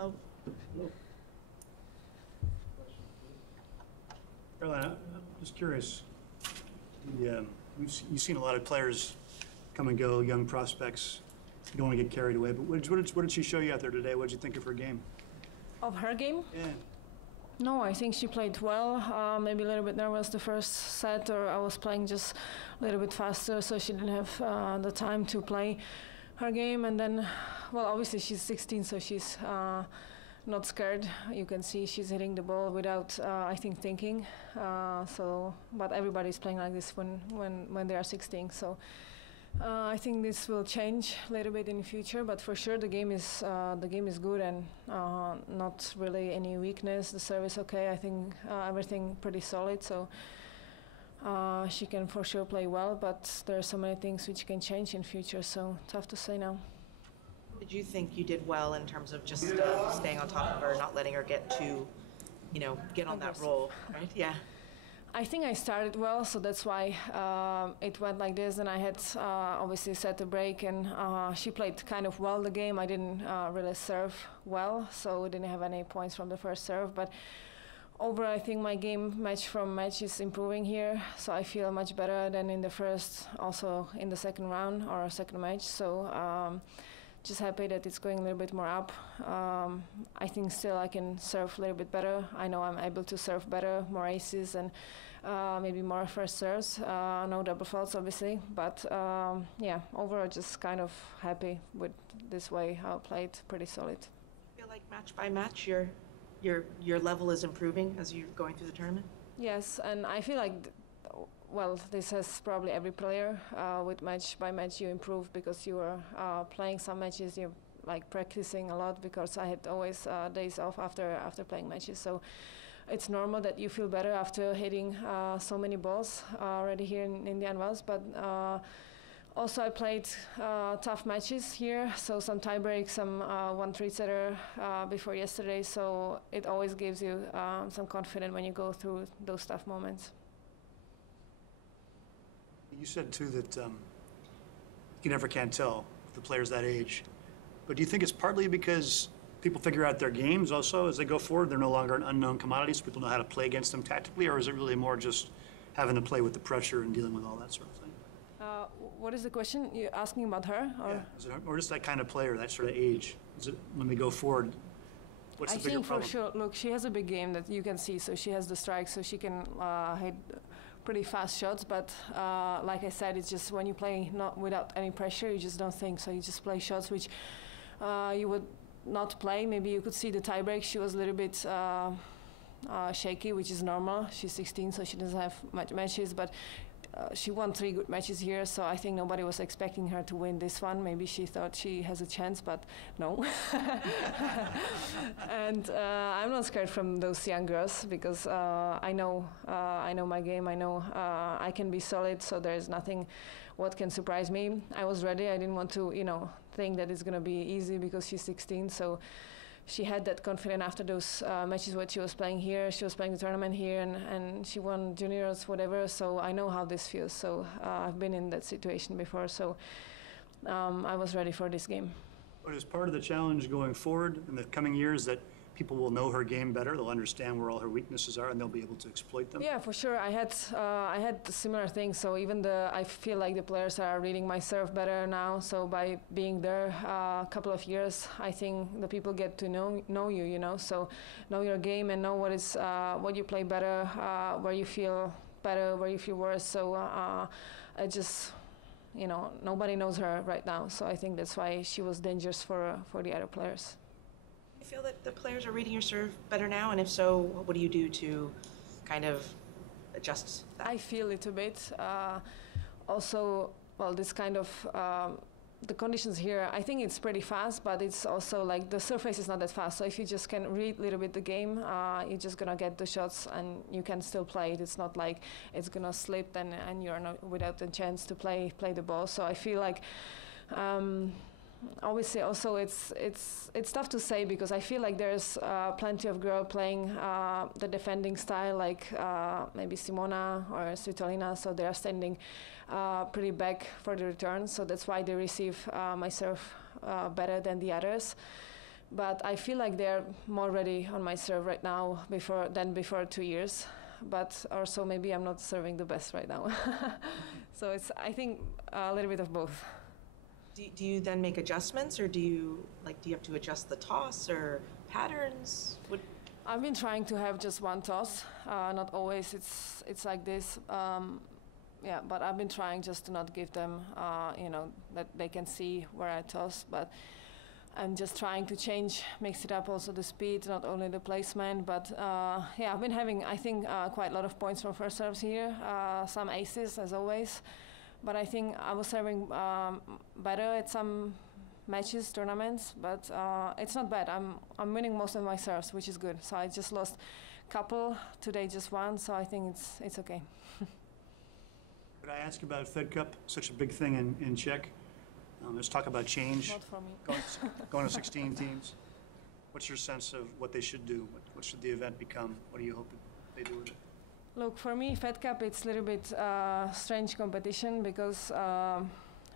Hello. Karolina, I'm just curious. You've seen a lot of players come and go, young prospects. You don't want to get carried away, but what did she show you out there today? What did you think of her game? Of her game? Yeah. No, I think she played well. Maybe a little bit nervous the first set, or I was playing just a little bit faster, so she didn't have the time to play her game. And then, well, obviously she's 16, so she's not scared. You can see she's hitting the ball without, I think, thinking. But everybody's playing like this when they are 16. So I think this will change a little bit in the future. But for sure, the game is good and not really any weakness. The service okay. I think everything pretty solid. So she can for sure play well. But there are so many things which can change in future. So tough to say now. Did you think you did well in terms of just staying on top of her, not letting her get too, get on that roll, right? Yeah. I think I started well, so that's why it went like this. And I had obviously set a break, and she played kind of well the game. I didn't really serve well, so didn't have any points from the first serve. But overall, I think my game match from match is improving here, so I feel much better than in the first, also in the second round or second match. So. Just happy that it's going a little bit more up. I think still I can serve a little bit better. I know I'm able to serve better, more aces and maybe more first serves. No double faults, obviously. But yeah, overall just kind of happy with this way how I played, pretty solid. I feel like match by match your level is improving as you're going through the tournament? Yes, and I feel like well, this has probably every player. With match by match, you improve because you are playing some matches. You're like practicing a lot because I had always days off after playing matches. So it's normal that you feel better after hitting so many balls already here in Indian Wells. But also I played tough matches here, so some tie breaks, some 1-3 setter before yesterday. So it always gives you some confidence when you go through those tough moments. You said, too, that you never can tell with the players that age. But do you think it's partly because people figure out their games also as they go forward? They're no longer an unknown commodity, so people know how to play against them tactically? Or is it really more just having to play with the pressure and dealing with all that sort of thing? What is the question? You're asking about her? Or? Yeah. Or just that kind of player, that sort of age? Is it when they go forward? What's the bigger problem? I think for sure, look, she has a big game that you can see, so she has the strike, so she can hit pretty fast shots, but like I said, it's just when you play not without any pressure, you just don't think, so you just play shots which you would not play. Maybe you could see the tie break, she was a little bit shaky, which is normal. She's 16, so she doesn't have much matches, but she won 3 good matches here, so I think nobody was expecting her to win this one. Maybe she thought she has a chance, but no. And I'm not scared from those young girls because I know my game. I know I can be solid, so there is nothing what can surprise me. I was ready. I didn't want to, think that it's gonna be easy because she's 16. So. She had that confidence after those matches what she was playing here. She was playing the tournament here and she won juniors, whatever. So I know how this feels. So I've been in that situation before. So I was ready for this game. But as part of the challenge going forward in the coming years that people will know her game better, they'll understand where all her weaknesses are and they'll be able to exploit them? Yeah, for sure. I had similar things. So even I feel like the players are reading my serve better now. So by being there a couple of years, I think the people get to know you, so know your game and know what you play better, where you feel better, where you feel worse. So I just, nobody knows her right now. So I think that's why she was dangerous for the other players. You feel that the players are reading your serve better now? And if so, what do you do to kind of adjust that? I feel it a bit. Also, well, this kind of, the conditions here, I think it's pretty fast, but it's also like the surface is not that fast. So if you just can read a little bit the game, you're just going to get the shots and you can still play it. It's not like it's going to slip and you're not without a chance to play the ball. So I feel like obviously also it's tough to say because I feel like there's plenty of girls playing the defending style like maybe Simona or Svitolina, so they are standing pretty back for the return, so that's why they receive my serve better than the others. But I feel like they're more ready on my serve right now than before 2 years. But also maybe I'm not serving the best right now. So it's, I think, a little bit of both. Do you then make adjustments, or do you have to adjust the toss or patterns? I've been trying to have just one toss. Not always it's like this. Yeah, but I've been trying just to not give them, that they can see where I toss. But I'm just trying to mix it up also the speed, not only the placement. But yeah, I've been having, I think, quite a lot of points from first serves here. Some aces, as always. But I think I was serving better at some matches, tournaments, but it's not bad. I'm winning most of my serves, which is good. So I just lost a couple today, just one. So I think it's okay. Could I ask about Fed Cup? Such a big thing in Czech. Let's talk about change. Not for me. Going to 16 teams. What's your sense of what they should do? What should the event become? What do you hope they do with it? Look, for me, Fed Cup, it's a little bit strange competition because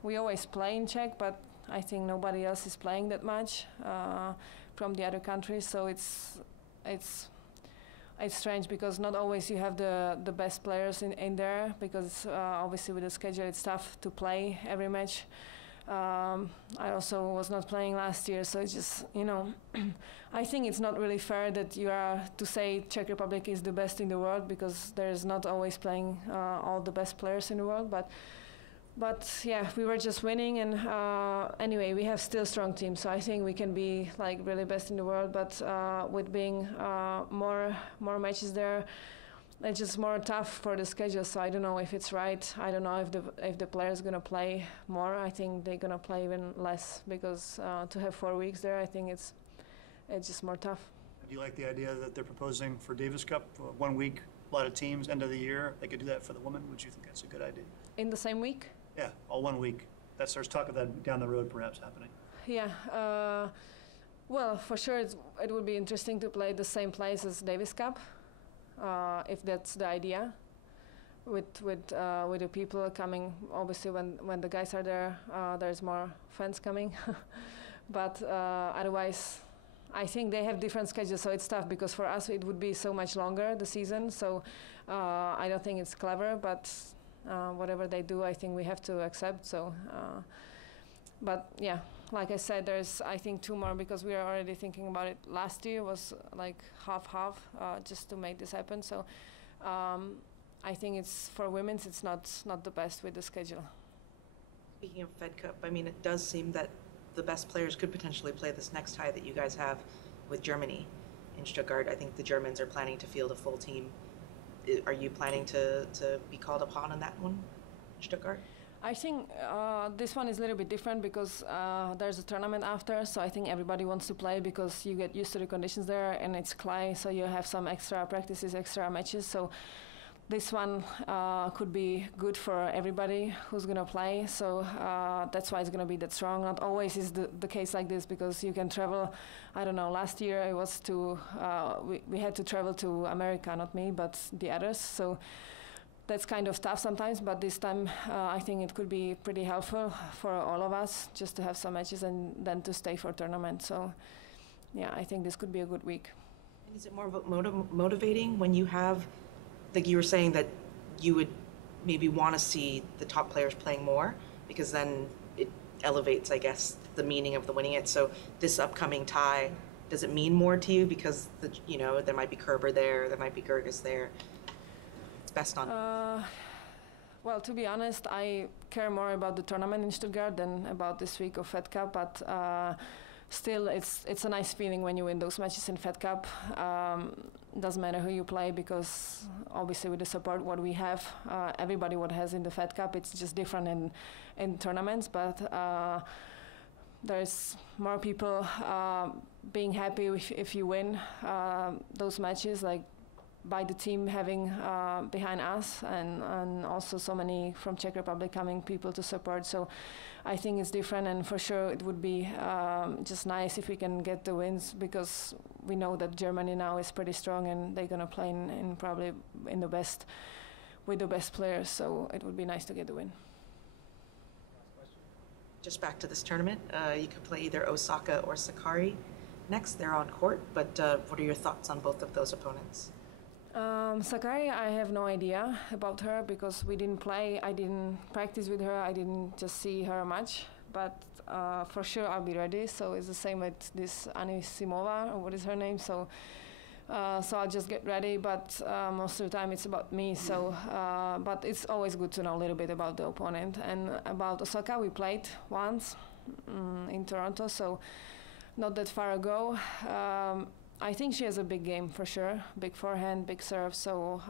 we always play in Czech, but I think nobody else is playing that much from the other countries. So it's strange because not always you have the best players in there, because obviously with the schedule it's tough to play every match. I also was not playing last year, so it's just, I think it's not really fair that you are to say Czech Republic is the best in the world, because there's not always playing all the best players in the world. But yeah, we were just winning, and anyway, we have still strong teams, so I think we can be like really best in the world. But with being more matches there, it's just more tough for the schedule. So I don't know if it's right. I don't know if the players gonna play more. I think they're gonna play even less, because to have 4 weeks there, I think it's just more tough. Do you like the idea that they're proposing for Davis Cup, 1 week, a lot of teams, end of the year? They could do that for the women. Would you think that's a good idea? In the same week? Yeah, all 1 week. There's talk of that down the road perhaps happening. Yeah. Well, for sure, it would be interesting to play the same place as Davis Cup, if that's the idea. With the people coming, obviously when the guys are there, there's more fans coming. But otherwise, I think they have different schedules, so it's tough, because for us it would be so much longer, the season. So I don't think it's clever, but whatever they do, I think we have to accept. So, but yeah, like I said, there's, I think, 2 more, because we are already thinking about it. Last year was like half, just to make this happen. So I think it's, for women's, it's not the best with the schedule. Speaking of Fed Cup, I mean, it does seem that the best players could potentially play this next tie that you guys have with Germany in Stuttgart. I think the Germans are planning to field a full team. Are you planning to be called upon in that one, Stuttgart? I think this one is a little bit different, because there's a tournament after, so I think everybody wants to play, because you get used to the conditions there, and it's clay, so you have some extra practices, extra matches. So this one could be good for everybody who's going to play. So that's why it's going to be that strong. Not always is the case like this, because you can travel. I don't know, last year it was we had to travel to America, not me, but the others. So that's kind of tough sometimes, but this time I think it could be pretty helpful for all of us, just to have some matches and then to stay for tournament. So yeah, I think this could be a good week. And is it more motivating when you have, like you were saying, that you would maybe want to see the top players playing more, because then it elevates, I guess, the meaning of the winning it. So this upcoming tie, does it mean more to you, because there might be Kerber there might be Gerges there? It's best on. Well, to be honest, I care more about the tournament in Stuttgart than about this week of Fed Cup, but still, it's a nice feeling when you win those matches in Fed Cup. Doesn't matter who you play, because obviously with the support what we have, everybody what has in the Fed Cup, it's just different in tournaments. But there's more people being happy if you win those matches, like by the team having behind us, and also so many from Czech Republic coming people to support. So I think it's different, and for sure it would be just nice if we can get the wins, because we know that Germany now is pretty strong, and they're gonna play in probably in the best, with the best players. So it would be nice to get the win. Just back to this tournament, you could play either Osaka or Sakkari. next. They're on court, but what are your thoughts on both of those opponents? Sakari, I have no idea about her because we didn't play. I didn't practice with her. I didn't just see her much. But for sure, I'll be ready. So it's the same with this Anisimova, or what is her name? So I'll just get ready. But most of the time, it's about me. So, but it's always good to know a little bit about the opponent. And about Osaka, we played once in Toronto. So not that far ago. I think she has a big game for sure, big forehand, big serve, so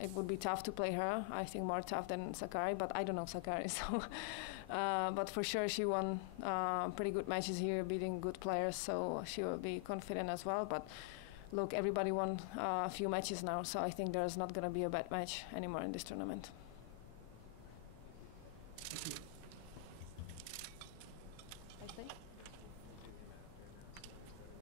it would be tough to play her. I think more tough than Sakari, but I don't know Sakari, so. But for sure she won pretty good matches here, beating good players, so she will be confident as well. But look, everybody won a few matches now, so I think there's not going to be a bad match anymore in this tournament.